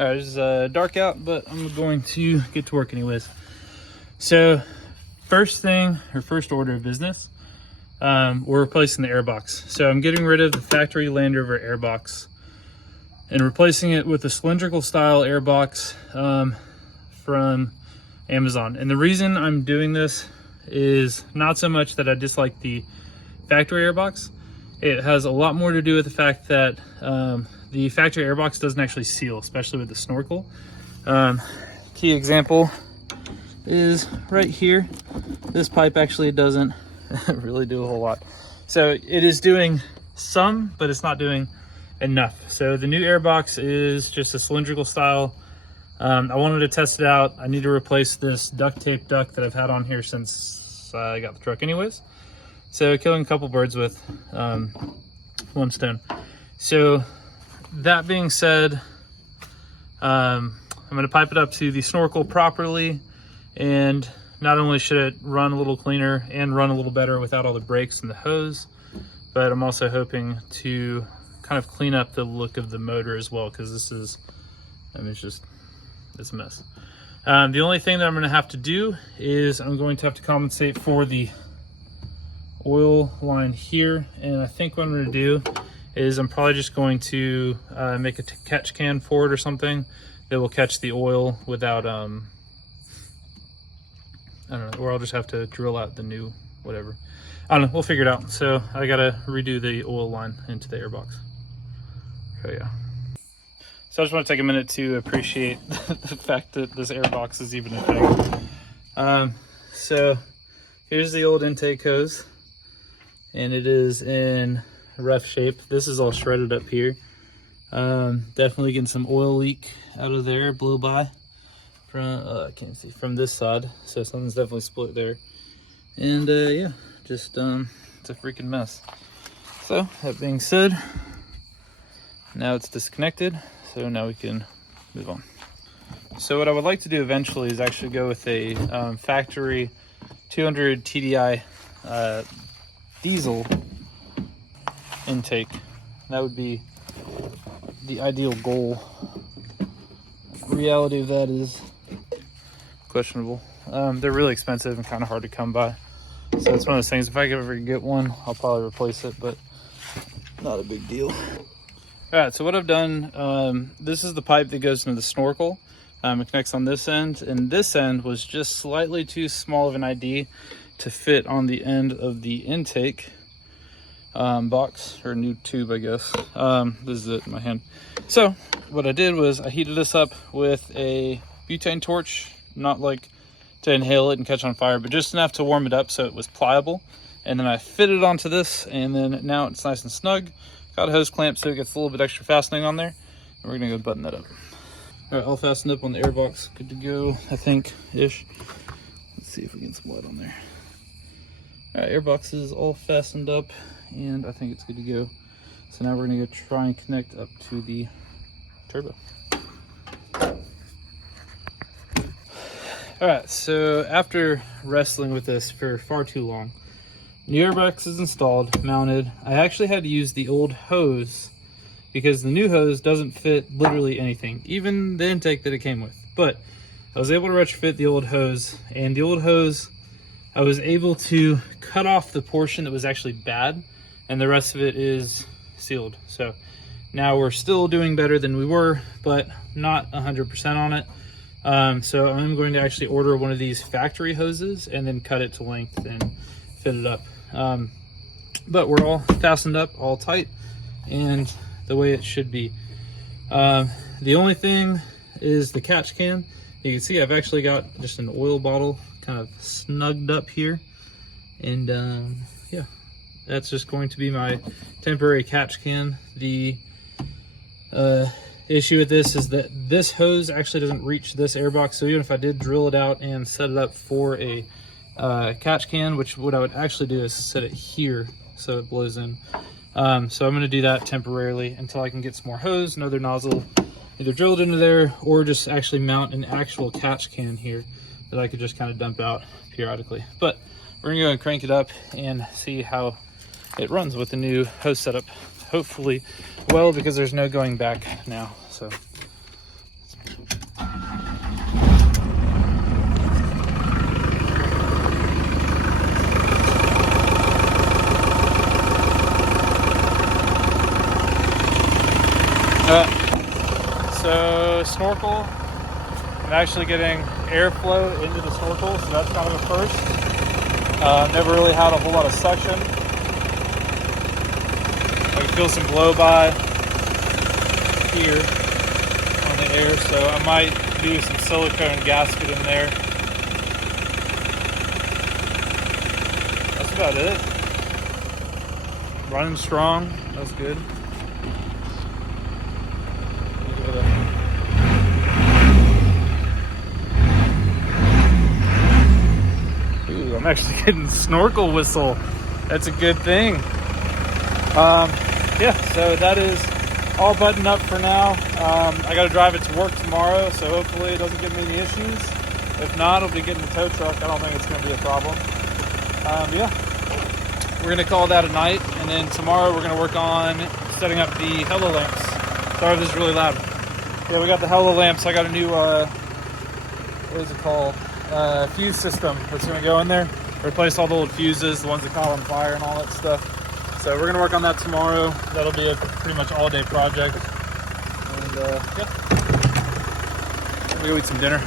All right, it's dark out, but I'm going to get to work anyways. So first order of business, we're replacing the airbox. So I'm getting rid of the factory Land Rover airbox and replacing it with a cylindrical style airbox from Amazon. And the reason I'm doing this is not so much that I dislike the factory airbox. It has a lot more to do with the fact that the factory airbox doesn't actually seal, especially with the snorkel. Key example is right here. This pipe actually doesn't really do a whole lot. So it is doing some, but it's not doing enough. So the new airbox is just a cylindrical style. I wanted to test it out. I need to replace this duct tape duct that I've had on here since I got the truck anyways. So killing a couple birds with one stone. So that being said, I'm going to pipe it up to the snorkel properly, and not only should it run a little cleaner and run a little better without all the brakes and the hose, but I'm also hoping to kind of clean up the look of the motor as well, because this is, I mean, it's a mess. The only thing that I'm going to have to do is I'm going to have to compensate for the oil line here, and I think what I'm going to do is I'm probably just going to make a catch can for it or something that will catch the oil without I don't know, or I'll just have to drill out the new whatever. I don't know, we'll figure it out. So I gotta redo the oil line into the airbox. So yeah. So I just want to take a minute to appreciate the fact that this airbox is even a thing. So here's the old intake hose, and it is in rough shape. This is all shredded up here. Definitely getting some oil leak out of there, blow by from I can't see from this side, so something's definitely split there. And yeah, just it's a freaking mess. So that being said, now it's disconnected, so now we can move on. So what I would like to do eventually is actually go with a factory 200 TDI diesel intake. That would be the ideal goal. Reality of that is questionable. They're really expensive and kind of hard to come by. So it's one of those things, if I ever get one, I'll probably replace it, but not a big deal. All right, so what I've done, this is the pipe that goes into the snorkel. It connects on this end, and this end was just slightly too small of an ID to fit on the end of the intake box, or new tube, I guess. This is it in my hand. So what I did was I heated this up with a butane torch, not like to inhale it and catch on fire, but just enough to warm it up so it was pliable. And then I fitted it onto this, and then now it's nice and snug. Got a hose clamp so it gets a little bit extra fastening on there, and we're gonna go button that up. All right, all fastened up on the airbox, good to go, I think, ish. Let's see if we get some light on there. All right, airbox is all fastened up, and I think it's good to go. So now we're gonna go try and connect up to the turbo. All right, so after wrestling with this for far too long, new airbox is installed, mounted. I actually had to use the old hose because the new hose doesn't fit literally anything, even the intake that it came with. But I was able to retrofit the old hose, and the old hose, I was able to cut off the portion that was actually bad, and the rest of it is sealed. So now we're still doing better than we were, but not 100% on it. So I'm going to actually order one of these factory hoses and then cut it to length and fit it up. But we're all fastened up, all tight, and the way it should be. The only thing is the catch can. You can see I've actually got just an oil bottle kind of snugged up here, and yeah, that's just going to be my temporary catch can. The issue with this is that this hose actually doesn't reach this airbox, so even if I did drill it out and set it up for a catch can, which what I would actually do is set it here so it blows in. So I'm going to do that temporarily until I can get some more hose, another nozzle either drilled into there, or just actually mount an actual catch can here that I could just kind of dump out periodically. But we're gonna go and crank it up and see how it runs with the new hose setup. Hopefully well, because there's no going back now. So let's So snorkel, I'm actually getting airflow into the snorkel, so that's kind of a first. Never really had a whole lot of suction. I can feel some blow by here on the air, so I might do some silicone gasket in there. That's about it. Running strong, that's good. Ooh, I'm actually getting snorkel whistle. That's a good thing. Yeah, so that is all buttoned up for now. I got to drive it to work tomorrow, so hopefully it doesn't give me any issues. If not, I'll be getting the tow truck. I don't think it's going to be a problem. Yeah, we're going to call that a night, and then tomorrow we're going to work on setting up the halo lamps. Sorry if this is really loud. Yeah, we got the halo lamps. I got a new, what is it called? Fuse system that's going to go in there. Replace all the old fuses, the ones that caught on fire and all that stuff. So we're going to work on that tomorrow. That'll be a pretty much all day project. And yeah, we'll go eat some dinner.